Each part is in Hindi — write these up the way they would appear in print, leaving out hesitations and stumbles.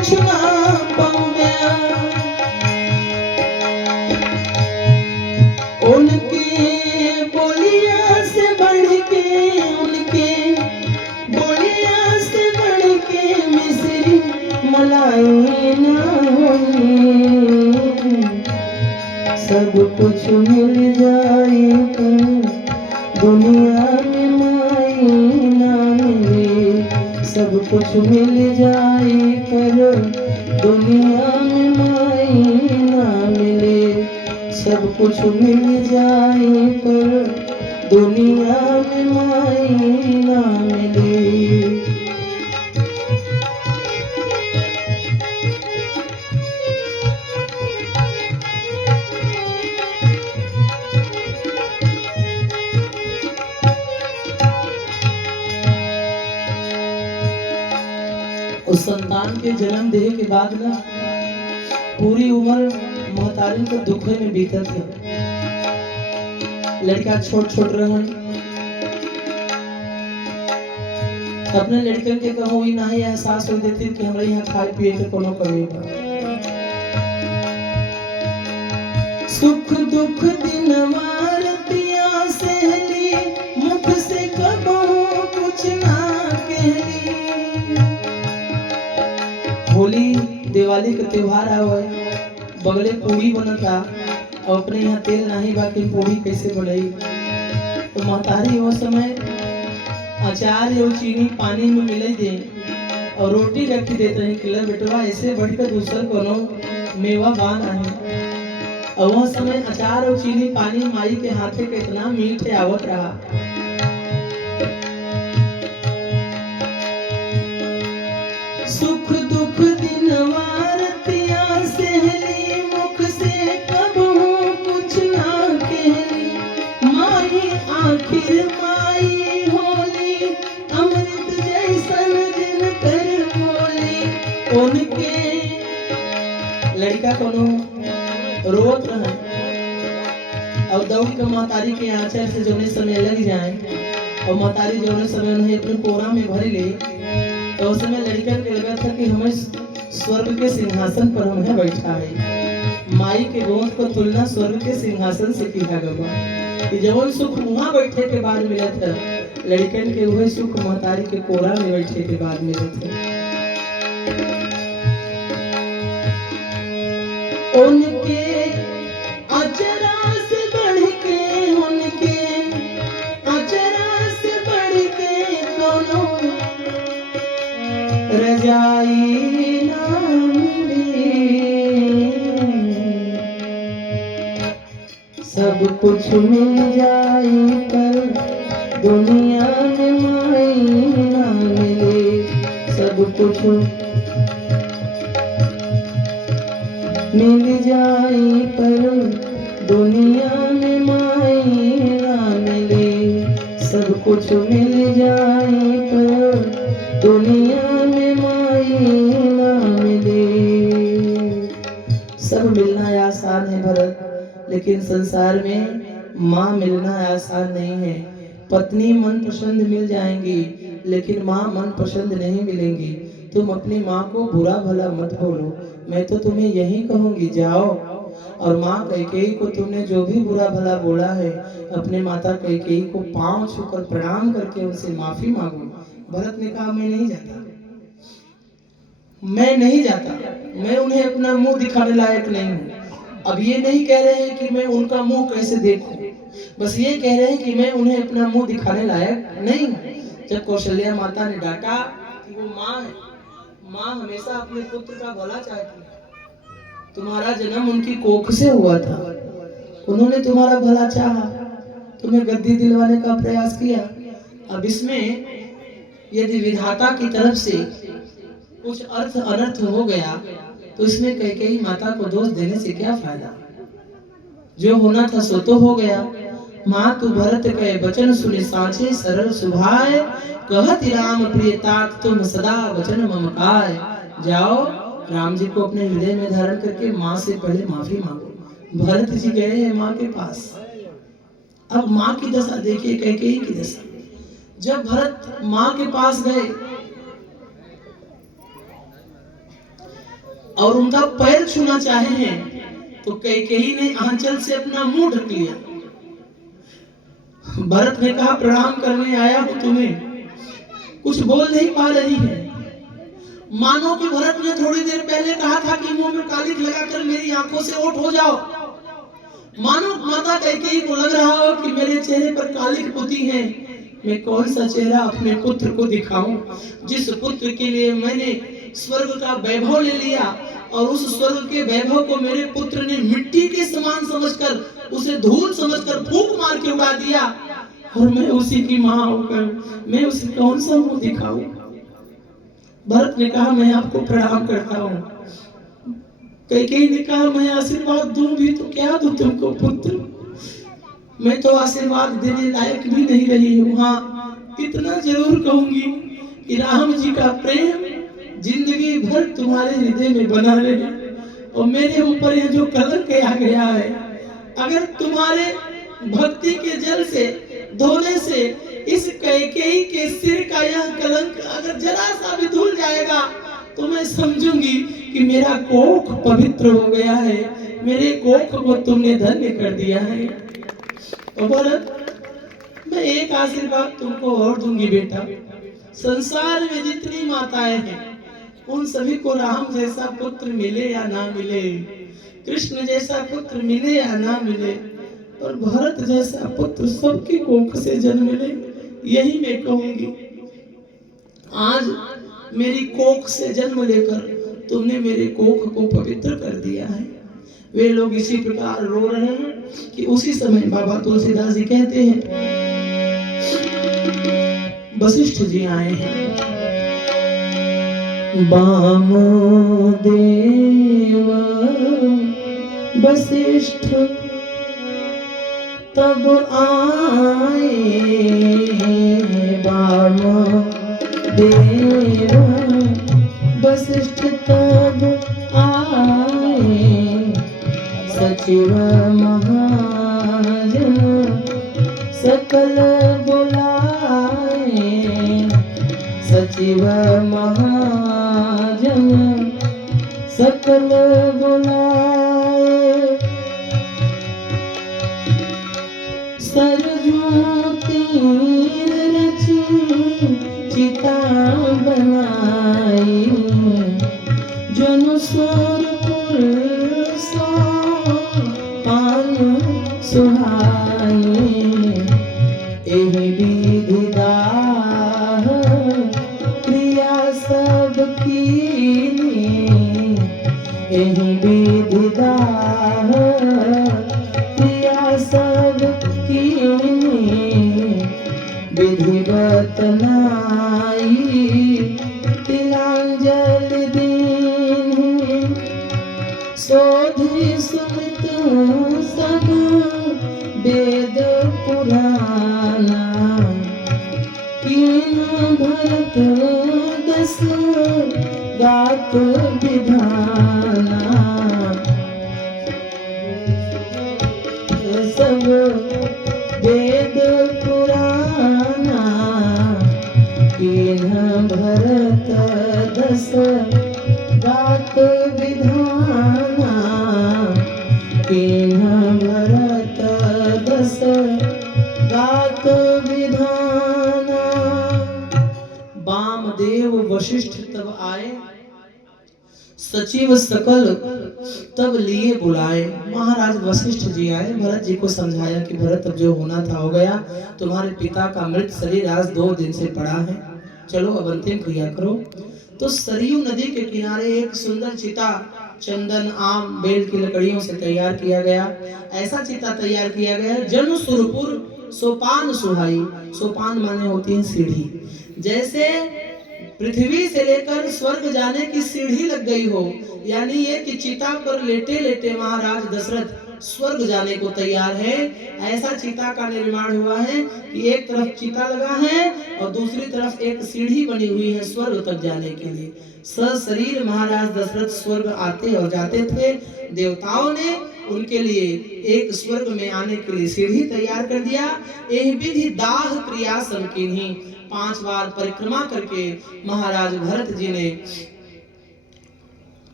कुछ ना पाऊंगा। उनके बोलिया से बढ़ के, उनके बोलिया से बढ़ के मिश्री मलाई ना होई। सब कुछ मिल जाए पर दुनिया में माई ना मिले। सब कुछ मिल जाए पर दुनिया में माई ना मिले। सब कुछ मिल जाए पर दुनिया में माई ना मिले। उस संतान के जन्म देने के बाद ना पूरी उम्र महतारी को दुखे में बीतत है। लड़का छोट छोट रहे, अपने लड़कन के कहूँ ही नहीं एहसास हो देती कि हमारे यहाँ खाए पिए के कोनो कमी बा। सुख दुख दिन मारतिया सहली, मुख से कबो कुछ ना कहली। होली दिवाली का त्योहार आवे, बगले पूरी बनता और अपने यहाँ तेल नहीं बाकी पूरी कैसे बढ़ई। तो महतारी वो समय अचार और चीनी पानी में मिलाई दे और रोटी रखी देते हैं कि बेटवा ऐसे बढ़कर दूसर कोनो मेवा बान है। और वह समय अचार और चीनी पानी माई के हाथे के इतना मीठे आवत रहा। सुख दुख दिन वारतिया सहली, मुख से कबहू कुछ ना कहली। माई आखिर माई होली, अमृत जैसन दिन कर बोली। उनके लड़का कोनो रोत रहा और दौड़ के महतारी के आंचल से जोने समय लग जाए और महतारी जोने समय उन्हें अपने कोरा में भर ले। तो उस समय लड़का के लगा था कि हमें स्वर्ग के सिंहासन पर हमें बैठा है। माई के गोद को तुलना स्वर्ग के सिंहासन से किया गया। जब सुख वहां बैठे के बाद मिला था, लड़कन के वही सुख महतारी के कोरा में बैठे के बाद मिला था। उनके अचरा से बढ़ के, उनके अचरा से बढ़ के कोनो रजाई ना मिली। सब कुछ मिल जाए पर दुनिया में माई ना मिले। सब कुछ मिल जाए पर दुनिया में माई ना मिले। सब कुछ मिल जाए पर दुनिया में माई ना मिले। सब मिलना आसान है भरत, लेकिन संसार में माँ मिलना आसान नहीं है। पत्नी मन पसंद मिल जाएंगी, लेकिन माँ मन पसंद नहीं मिलेंगी। तुम अपनी माँ को बुरा भला मत बोलो। मैं तो तुम्हें यही कहूंगी, जाओ और माँ कैकेयी को तुमने जो भी बुरा भला बोला है, अपने माता कैकेयी को पांव छूकर प्रणाम करके उनसे माफी मांगो। भरत ने कहा मैं नहीं जाता, मैं नहीं जाता, मैं उन्हें अपना मुंह दिखाने लायक नहीं हूँ। अब ये नहीं कह रहे हैं कि मैं उनका मुंह कैसे देखूं, बस ये कह रहे हैं कि मैं उन्हें अपना मुंह दिखाने लायक नहीं हूँ। जब कौशल्या माता ने डांटा कि वो माँ है, माँ हमेशा अपने पुत्र का भला चाहती है। तुम्हारा जन्म उनकी कोख से हुआ था, उन्होंने तुम्हारा भला चाहा, तुम्हें गद्दी दिलवाने का प्रयास किया। अब इसमें यदि विधाता की तरफ से कुछ अर्थ अनर्थ हो गया तो इसमें कैकेयी माता को दोष देने से क्या फायदा। जो होना था सो तो हो गया। माँ तू भरत कहे वचन सुने साचे सरल सुभाए, कहत राम प्रिय तात तुम सदा वचन ममकाय। जाओ राम जी को अपने हृदय में धारण करके माँ से पहले माफी मांगो। भरत जी गए हैं माँ के पास। अब माँ की दशा देखिए, कैकेयी की दशा। जब भरत माँ के पास गए और उनका पैर छूना चाहे हैं तो कैकेयी ने आंचल से अपना मुंह ढक लिया। भरत ने कहा प्रणाम करने आया हूं तुम्हें। कुछ बोल नहीं पा रही है, मानो कि भरत ने थोड़ी देर पहले कहा था कि मुंह में कालिक लगाकर मेरी आंखों से ओट हो जाओ। मानो माता कैकेयी को लग रहा हो कि मेरे चेहरे पर कालिक पुती है, मैं कौन सा चेहरा अपने पुत्र को दिखाऊं, जिस पुत्र के लिए मैंने स्वर्ग का वैभव ले लिया और उस स्वर्ग के वैभव को मेरे पुत्र ने मिट्टी के समान समझकर, उसे धूल समझकर फूंक मार के उड़ा दिया, और मैं उसी की मां होकर मैं उसे कौन सा मुंह दिखाऊं। भरत ने कहा मैं आपको प्रणाम करता हूं। कैकेयी ने कहा मैं आशीर्वाद दूं भी तो क्या दूं तुमको पुत्र, मैं तो आशीर्वाद देने लायक भी नहीं रही हूँ। हाँ इतना जरूर कहूंगी कि राम जी का प्रेम जिंदगी भर तुम्हारे हृदय में बना रहे, और मेरे ऊपर ये जो कलंक आ गया है, अगर तुम्हारे भक्ति के जल से धोने से इस कैकेयी के सिर का यह कलंक अगर जरा सा भी धुल जाएगा तो मैं समझूंगी कि मेरा कोख पवित्र हो गया है, मेरे कोख को तुमने धन्य कर दिया है। और भरत मैं एक आशीर्वाद तुमको और दूंगी बेटा, संसार में जितनी माताएं हैं उन सभी को राम जैसा पुत्र मिले या ना मिले, कृष्ण जैसा पुत्र मिले या ना मिले, और भरत जैसा पुत्र सबके कोख से जन्म ले, यही मैं कहूंगी। आज मेरी कोख से जन्म लेकर तुमने मेरे कोख को पवित्र कर दिया है। वे लोग इसी प्रकार रो रहे हैं कि उसी समय बाबा तुलसीदास जी कहते हैं, वशिष्ठ जी आए हैं। वामदेव वशिष्ठ तब आए, वामदेव वशिष्ठ तब आए, सचिव महाजन सकल बुलाए, सचिव महाजन सकल बुलाए, सरजू तीर रची चिता बनाई, जनु सुरपुर सो पान सुहाई, एहि विधि दाह क्रिया सब कीनी, एहि विधि दाह क्रिया सब कीनी, विधिवत नाई तिलांजल दीनी, सोधि सुमित सब वेद पुराना, कीन भरत दस गात विधाना, सब वेद पुराना, कीन भरत दस गात विधाना, कीन भरत दस गात विधाना। वामदेव वशिष्ठ तब आए, सचिव सकल तब लिए बुलाए। महाराज वशिष्ठ जी आए, भरत जी को समझाया कि भरत अब जो होना था हो गया, तुम्हारे पिता का मृत शरीर आज 2 दिन से पड़ा है, चलो अब अंतिम क्रिया करो। तो सरयू नदी के किनारे एक सुंदर चिता चंदन आम बेल की लकड़ियों से तैयार किया गया। ऐसा चिता तैयार किया गया, जनु सुरपुर सोपान सुहाई, सोपान माने होती है सीढ़ी, जैसे पृथ्वी से लेकर स्वर्ग जाने की सीढ़ी लग गई हो, यानी ये कि चिता पर लेटे लेटे महाराज दशरथ स्वर्ग जाने को तैयार है। ऐसा चिता का निर्माण हुआ है कि एक तरफ चिता लगा है और दूसरी तरफ एक सीढ़ी बनी हुई है स्वर्ग तक जाने के लिए। सशरीर महाराज दशरथ स्वर्ग आते और जाते थे। देवताओं ने उनके लिए एक स्वर्ग में आने के लिए सीढ़ी तैयार कर दिया। यह विधि दाह क्रिया संकीर्णी, 5 बार परिक्रमा करके महाराज भरत जी ने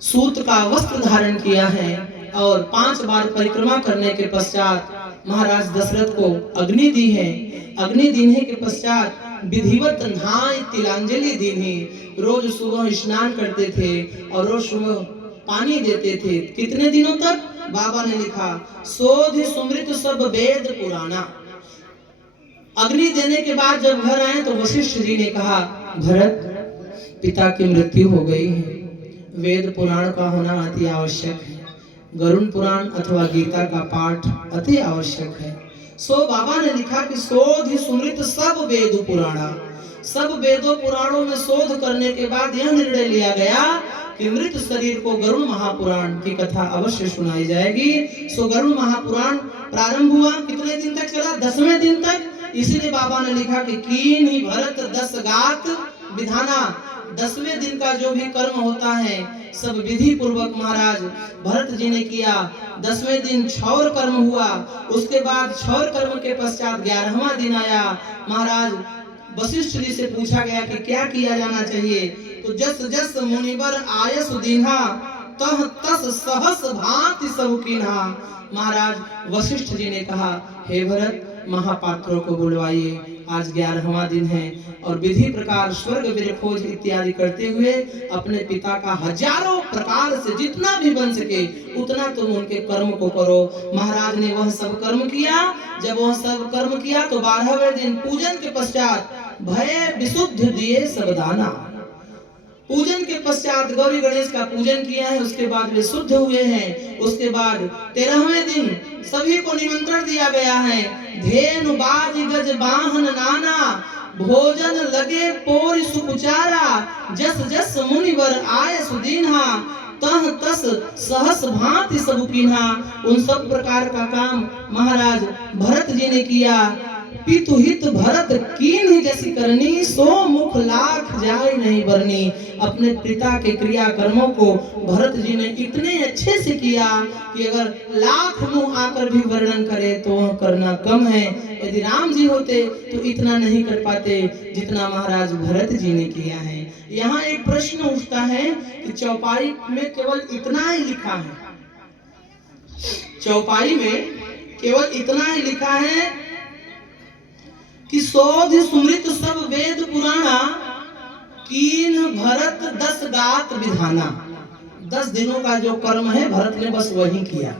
सूत का वस्त्र धारण किया है और 5 बार परिक्रमा करने के पश्चात महाराज दशरथ को अग्नि दी है। अग्नि देने के पश्चात विधिवत नहाय तिलांजलि दीनी, रोज सुबह स्नान करते थे और रोज सुबह पानी देते थे। कितने दिनों तक? बाबा ने लिखा सोधि सुमृत सब वेद पुराना। अग्नि देने के बाद जब घर आए तो वशिष्ठ जी ने कहा, भरत पिता की मृत्यु हो गई है, वेद पुराण का होना अति आवश्यक है, गरुण पुराण अथवा गीता का पाठ अति आवश्यक है। सो बाबा ने लिखा कि शोध सुमृत सब वेद पुराणा, सब वेदों पुराणों में शोध करने के बाद यह निर्णय लिया गया कि मृत शरीर को गरुड़ महापुराण की कथा अवश्य सुनाई जाएगी। सो गरुड़ महापुराण प्रारंभ हुआ, कितने दिन तक चला? 10वें दिन तक। इसीलिए बाबा ने लिखा कि कीन ही भरत 10 गात विधाना, 10वें दिन का जो भी कर्म होता है सब विधि पूर्वक महाराज भरत जी ने किया। 10वें दिन क्षौर कर्म हुआ, उसके बाद क्षौर कर्म के पश्चात 11वां दिन आया। महाराज वशिष्ठ जी से पूछा गया कि क्या किया जाना चाहिए, तो जस जस मुनिवर आयस दीन्हा तह तस सहस भांति सब कीन्हा। महाराज वशिष्ठ जी ने कहा, हे भरत महापात्रों को बुलवाइए, आज 11वां दिन है और विधि प्रकार स्वर्ग वीर खोज इत्यादि करते हुए अपने पिता का हजारों प्रकार से जितना भी बन सके उतना तुम उनके कर्म को करो। महाराज ने वह सब कर्म किया। जब वह सब कर्म किया तो 12वें दिन पूजन के पश्चात भय विशुद्ध दिए सबदाना। पूजन के पश्चात गौरी गणेश का पूजन किया है, उसके बाद वे शुद्ध हुए हैं। उसके बाद 13वें दिन सभी को निमंत्रण दिया गया है। धेनु बाज गज बाहन नाना, भोजन लगे पोर सुपुचारा, जस जस मुनिवर आय सुदीन्हा तह तस सहस भांति सब कीन्हा। उन सब प्रकार का काम महाराज भरत जी ने किया। पितु हित भरत कीन्ह जैसी करनी, सो मुख लाख जाय नहीं बरनी। अपने पिता के क्रिया कर्मों को भरत जी ने इतने अच्छे से किया कि अगर लाख मुंह आकर भी वर्णन करे तो वह करना कम है। यदि राम जी होते तो इतना नहीं कर पाते जितना महाराज भरत जी ने किया है। यहाँ एक प्रश्न उठता है कि चौपाई में केवल इतना ही लिखा है, चौपाई में केवल इतना ही लिखा है कि शोध सुमृत सब वेद पुराणा, कीन भरत 10 गात विधाना। 10 दिनों का जो कर्म है भरत ने बस वही किया।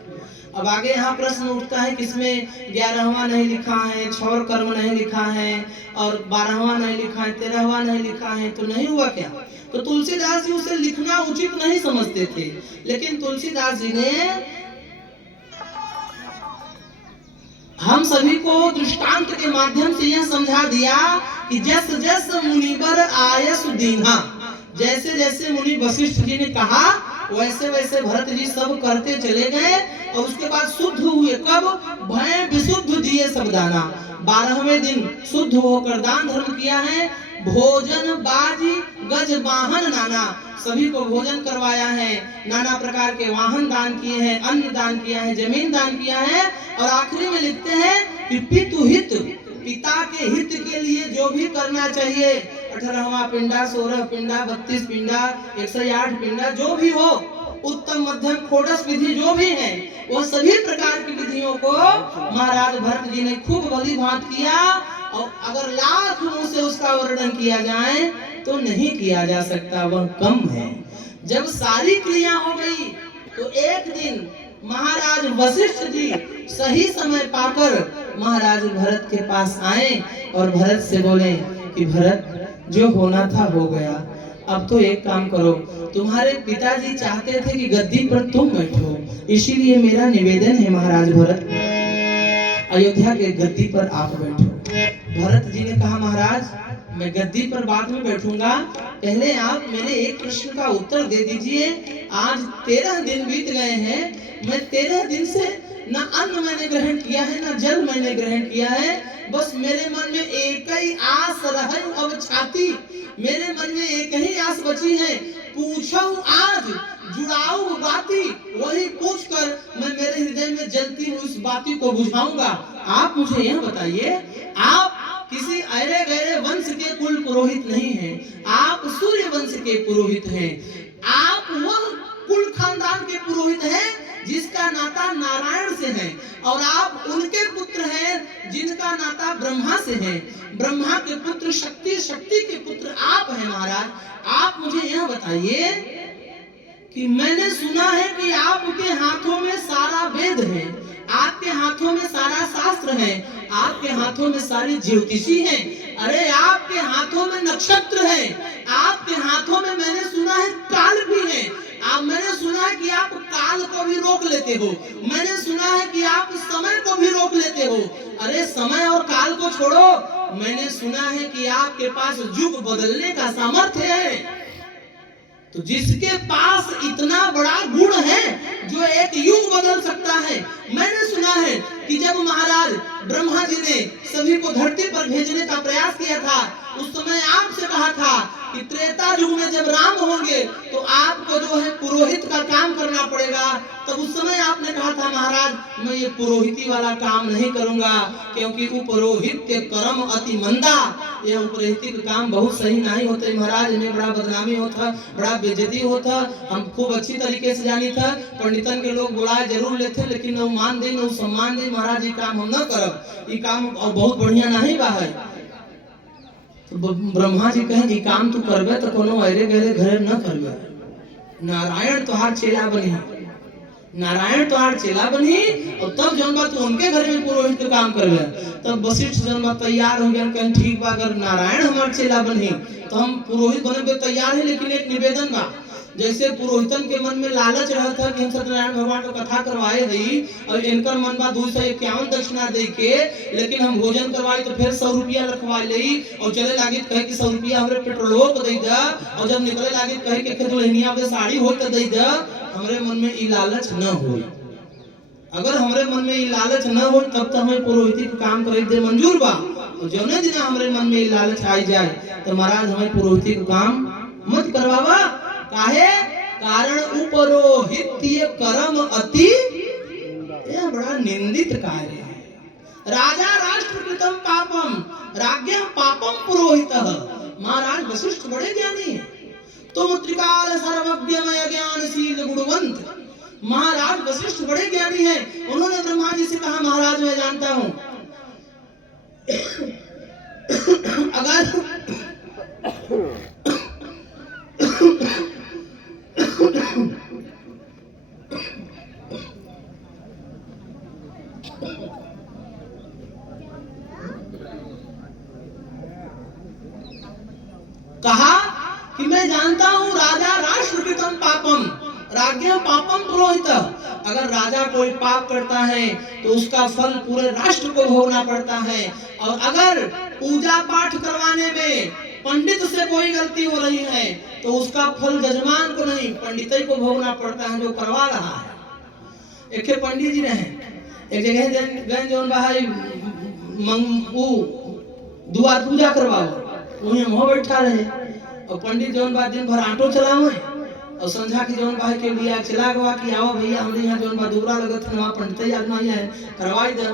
अब आगे यहाँ प्रश्न उठता है कि इसमें 11वां नहीं लिखा है, क्षौर कर्म नहीं लिखा है और 12वां नहीं लिखा है, 13वां नहीं लिखा है, तो नहीं हुआ क्या? तो तुलसीदास जी उसे लिखना उचित नहीं समझते थे, लेकिन तुलसीदास जी ने हम सभी को दृष्टांत के माध्यम से यह समझा दिया कि जस जस मुनिवर आयस दीन्हा, जैसे जैसे मुनि वशिष्ठ जी ने कहा वैसे वैसे भरत जी सब करते चले गए और उसके बाद शुद्ध हुए। कब? भय विशुद्ध दिए सबदाना। 12वें दिन शुद्ध होकर दान धर्म किया है। भोजन बाजी गज वाहन नाना, सभी को भोजन करवाया है, नाना प्रकार के वाहन दान किए हैं, अन्न दान किया है, जमीन दान किया है। और आखिरी में लिखते हैं कि पितु हित, पिता के हित के लिए जो भी करना चाहिए, 18वां पिंडा, 16 पिंडा, 32 पिंडा, 108 पिंडा, जो भी हो, उत्तम मध्यम खोडस विधि जो भी है, वो सभी प्रकार की विधियों को महाराज भरत जी ने खूब भली भांति किया। और अगर लाख मुंह से उसका वर्णन किया जाए तो नहीं किया जा सकता, वह कम है। जब सारी क्रिया हो गई तो एक दिन महाराज वशिष्ठ जी सही समय पाकर महाराज भरत के पास आए और भरत से बोले कि भरत जो होना था हो गया, अब तो एक काम करो, तुम्हारे पिताजी चाहते थे कि गद्दी पर तुम बैठो, इसीलिए मेरा निवेदन है महाराज भरत, अयोध्या के गद्दी पर आप बैठो। भरत जी ने कहा, महाराज मैं गद्दी पर बाद में बैठूंगा, पहले आप मेरे एक प्रश्न का उत्तर दे दीजिए। आज 13 दिन बीत गए हैं, मैं 13 दिन से न अन्न मैंने ग्रहण किया है, न जल मैंने ग्रहण किया है, बस मेरे मन में एक ही आस रहे अब छाती, मेरे मन में एक ही आस बची है, पूछो आज जुड़ाऊ बाती, वही पूछकर मैं मेरे हृदय में जलती हुई उस बाती को बुझाऊंगा। आप मुझे यह बताइए, आप किसी अरे गहरे वंश के कुल पुरोहित नहीं हैं, आप सूर्य वंश के पुरोहित हैं, आप वह पुरोहित है जिसका नाता नारायण से है, और आप उनके पुत्र हैं जिनका नाता ब्रह्मा से है। ब्रह्मा के पुत्र शक्ति, शक्ति के पुत्र आप हैं महाराज। आप मुझे यह बताइए कि मैंने सुना है कि आपके हाथों में सारा वेद है, आपके हाथों में सारा शास्त्र है, आपके हाथों में सारी ज्योतिषी है, अरे आपके हाथों में नक्षत्र है, आपके हाथों में मैंने सुना है काल भी है। मैंने सुना है कि आप काल को भी रोक लेते हो, मैंने सुना है कि आप समय को भी रोक लेते हो। अरे समय और काल को छोड़ो, मैंने सुना है कि आपके पास युग बदलने का सामर्थ्य है। तो जिसके पास इतना बड़ा गुण है जो एक युग बदल सकता है, मैंने सुना है कि जब महाराज ब्रह्मा जी ने सभी को धरती पर भेजने का प्रयास किया था, उस समय आपसे कहा था कि त्रेता युग में जब राम होंगे तो आपको जो है पुरोहित का काम करना पड़ेगा। तब उस समय आपने कहा था महाराज मैं ये पुरोहिती वाला काम नहीं करूंगा, क्योंकि उपरोहित के कर्म अति मंदा, यह उपरोहिती का काम बहुत सही नहीं होते महाराज, में बड़ा बदनामी होता, बड़ा बेइज्जती होता। हम खूब अच्छी तरीके से जानी था, पंडितन के लोग बुलाए जरूर लेते, लेकिन न मान दे न सम्मान दे, महाराज ये काम हम न करब, ये काम बहुत बढ़िया नहीं बा है। तो ब्रह्मा जी कहे कि काम तू करबे तो कोनो अरे गरे घरे न करबे, नारायण तोहार चेला बनी, नारायण तोहार चेला बनी, और तब जौन बा तू उनके घर में पुरोहित के काम करबे। तब वशिष्ठ जौन बा तैयार हो गए, कहें ठीक बा, अगर नारायण हमार चेला बनी तो हम पुरोहित बने पे तैयार है, लेकिन एक निवेदन बा। जैसे पुरोहितन के मन में लालच रहा था कि हम सत्यनारायण भगवान को कथा करवाए रही, और इनकर मन बा 251 दक्षिणा दे के, लेकिन हम भोजन करवाई तो फिर 100 रुपया रखवा ली, और चले लागी कहे कि 100 रुपया हमरे पेट्रोलो को दे दा, और जब निकले लागी कहे कि दुल्हनिया पे साड़ी हो तो दे दा। हमरे मन में ई लालच न हो, अगर हमरे मन में ई लालच न हो तब तो हमें पुरोहिती का काम करे दे मंजूर बा, और जौने दिन हमरे मन में ई लालच आई जाए तो महाराज हमें पुरोहिती का काम मत करवावा। काहे? कारण उपरोहित्य कर्म अति, यह बड़ा निंदित कार्य है। राजा राष्ट्र कृतम पापम राज्ञ पापम पुरोहितः। महाराज वशिष्ठ बड़े ज्ञानी हैं, तुम त्रिकाल सर्वज्ञमय ज्ञानशील गुणवंत। महाराज वशिष्ठ बड़े ज्ञानी हैं, उन्होंने ब्रह्मा जी से कहा महाराज मैं जानता हूं अगर कहा कि मैं जानता हूं राजा राष्ट्र कृतम पापम राज्ञ पापम पुरोहित। अगर राजा कोई पाप करता है तो उसका फल पूरे राष्ट्र को भोगना पड़ता है, और अगर पूजा पाठ करवाने में पंडित से कोई गलती हो रही है तो उसका फल जजमान को नहीं पंडित को भोगना पड़ता है जो करवा रहा है। एक पंडित जी रहे, एक जगह गए जौन भाई द्वार पूजा करवाओ, वहीं वहां बैठा रहे, और पंडित जौन बा दिन भर ऑटो चलावे, और संझा की जौन बा के लिया चला गवा कि आओ भैया हमरे यहाँ जौन बा दूरा लगत है वहाँ पंडित आदमी है करवाई दे।